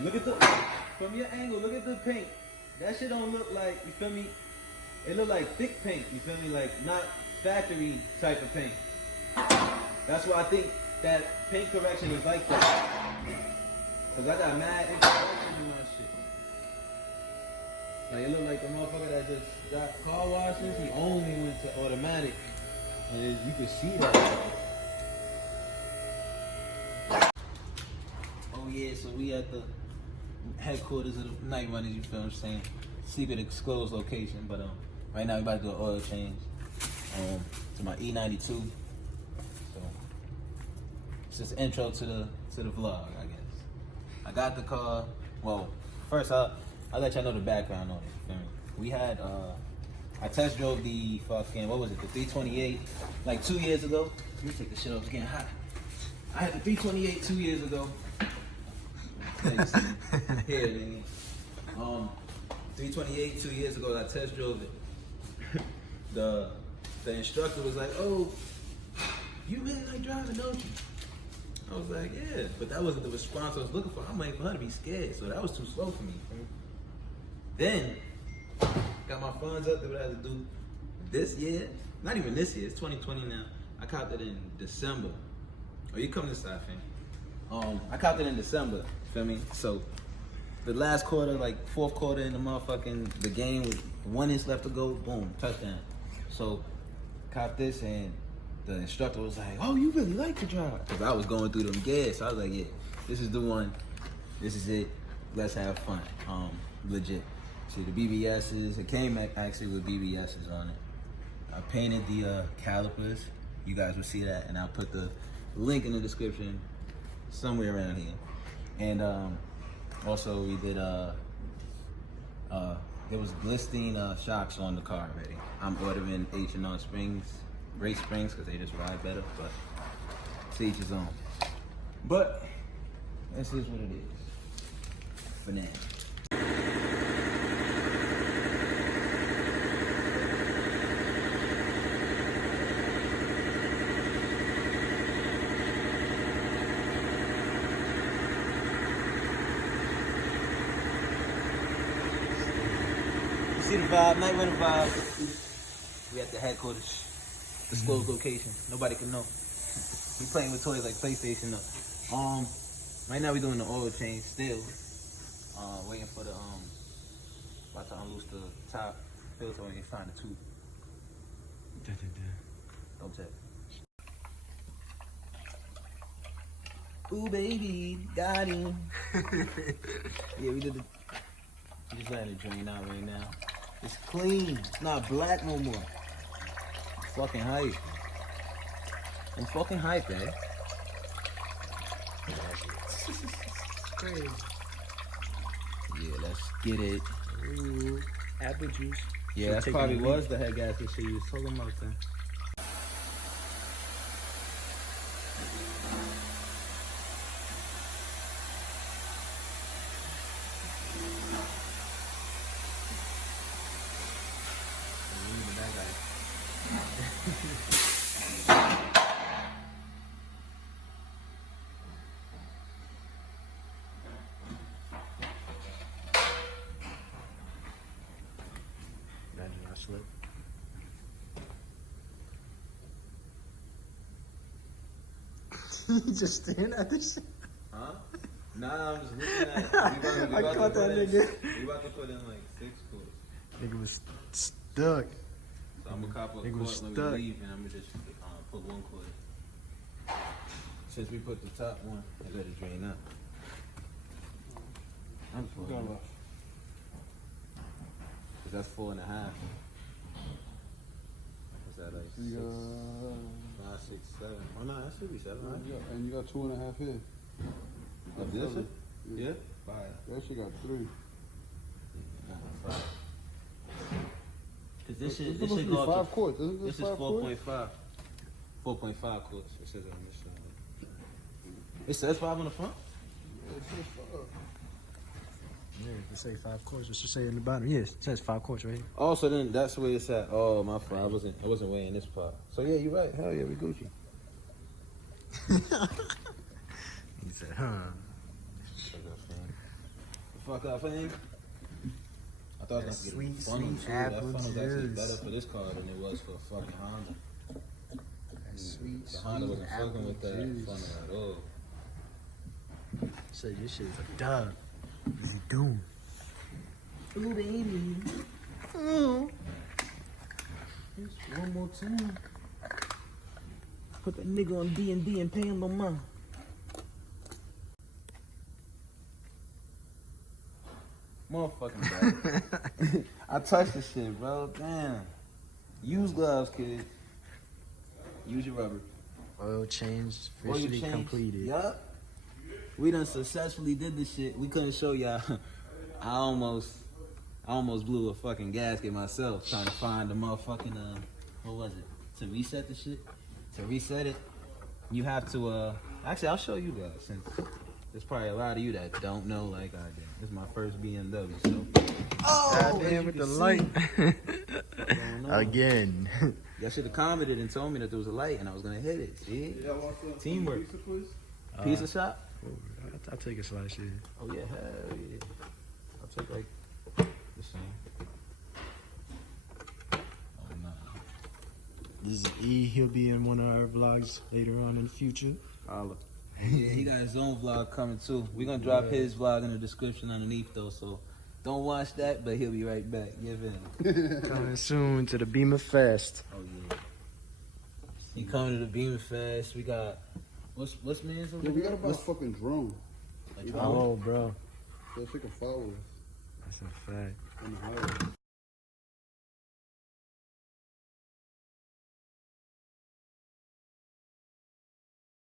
And look at from your angle, look at the paint. That shit don't look like, you feel me? It look like thick paint, you feel me? Like not factory type of paint. That's why I think that paint correction is like that. Cause I got mad imperfection in my shit. Like it look like the motherfucker that just got car washes, he only went to automatic. And you can see that. Oh yeah, so we at the headquarters of the night runners, you feel what I'm saying? Secret disclosed location, but right now we about to do an oil change to my E92. So it's just an intro to the vlog, I guess. I got the car. Well, first I'll let y'all know the background on it. You feel me? We had I test drove the fucking, what was it, the 328 like 2 years ago. Let me take the shit off, it's getting hot. I had the 328 2 years ago. Here, nigga. 328 2 years ago, I test drove it. The instructor was like, "Oh, you really like driving, don't you?" I was like, "Yeah," but that wasn't the response I was looking for. I'm waiting for her to be scared, so that was too slow for me. Then got my funds up, did what I had to do. This year, not even this year, it's 2020 now. I copped it in December. Oh, you come this side, fam. I copped it in December, feel me? So the last quarter, like fourth quarter in the game with 1 inch left to go, boom, touchdown. So copped this and the instructor was like, "Oh, you really like to drive?" Cause I was going through them gas. So I was like, "Yeah, this is the one. This is it. Let's have fun." Legit. See the BBSs, it came actually with BBSs on it. I painted the calipers. You guys will see that, and I'll put the link in the description somewhere around here. And also we did there was glistening shocks on the car already. I'm ordering H&R springs, race springs, because they just ride better, but to each his own. But this is what it is for now. See the vibe, night running vibe. We at the headquarters, disclosed location. Nobody can know. We playing with toys like PlayStation though. Right now we doing the oil change still. Waiting for the about to unloose the top filter and find the tube. Don't check. Ooh baby, got him. Yeah, we did the. Just letting it drain out right now. It's clean. It's not black no more. Fucking hype. I'm fucking hype, eh? Crazy. Yeah, let's get it. Ooh, apple juice. Yeah, that probably was the head gasket shit you was talking about then. Slip. You just staring at this shit? Huh? Nah, I'm just looking at it. I caught that nigga. We about to put in like 6 quarters. Nigga was stuck. So I'm gonna cop a quart when we leave, and I'm gonna just put 1 quarter. Since we put the top one, I let it drain up. I'm pulling it. Cause that's 4.5. What's that like? 6, 5, 6, 7. Oh no, that should be 7. Right? And you got 2.5 here. Of this shit? Yeah. 5. That shit got 3. Yeah, 5. Cause this shit go go 5 quarts. This is 4.5. 4.5 quarts. It says on this side. It says 5 on the front? Yeah, it says 5. Yeah, it say 5 quarts. It should say in the bottom. Yes, it says 5 quarts right here. Oh, so then that's where it's at. Oh, my fault. I wasn't weighing this part. So yeah, you're right. Hell yeah, we Gucci. He said, huh? fuck up for him. I thought I was gonna get a funnel sweet too. That apple funnel was actually juice. better for this car than it was for fucking Honda. That sweet, The Honda sweet wasn't apple fucking with that juice. funnel at all. Say this shit is a dub. You doom. Ooh, baby. Just one more time. Put that nigga on D&D and pay him no money. Motherfucking bad. I touched the shit, bro. Damn. Use gloves, kid. Use your rubber. Oil change Oil officially change. completed. Yup. We done successfully did this shit. We couldn't show y'all. I almost blew a fucking gasket myself trying to find the motherfucking what was it? To reset the shit? To reset it, you have to actually I'll show you guys since there's probably a lot of you that don't know like I did. This is my first BMW, so Goddamn with the light. Again. Y'all should have commented and told me that there was a light and I was gonna hit it. See? Teamwork. Pizza shop? I'll take a slice here. Oh yeah, hell yeah. I'll take like the same. Oh no. This is E. He'll be in one of our vlogs later on in the future. Holla. Yeah, he got his own vlog coming too. We're gonna drop his vlog in the description underneath though, so don't watch that, but he'll be right back. Give in. Coming soon to the Beamer Fest. Oh yeah. He coming to the Beamer Fest. We got what's man's over Yeah, we there? gotta buy a fucking drone. A drone? Oh, bro. So she can follow us That's a fact. on the highway.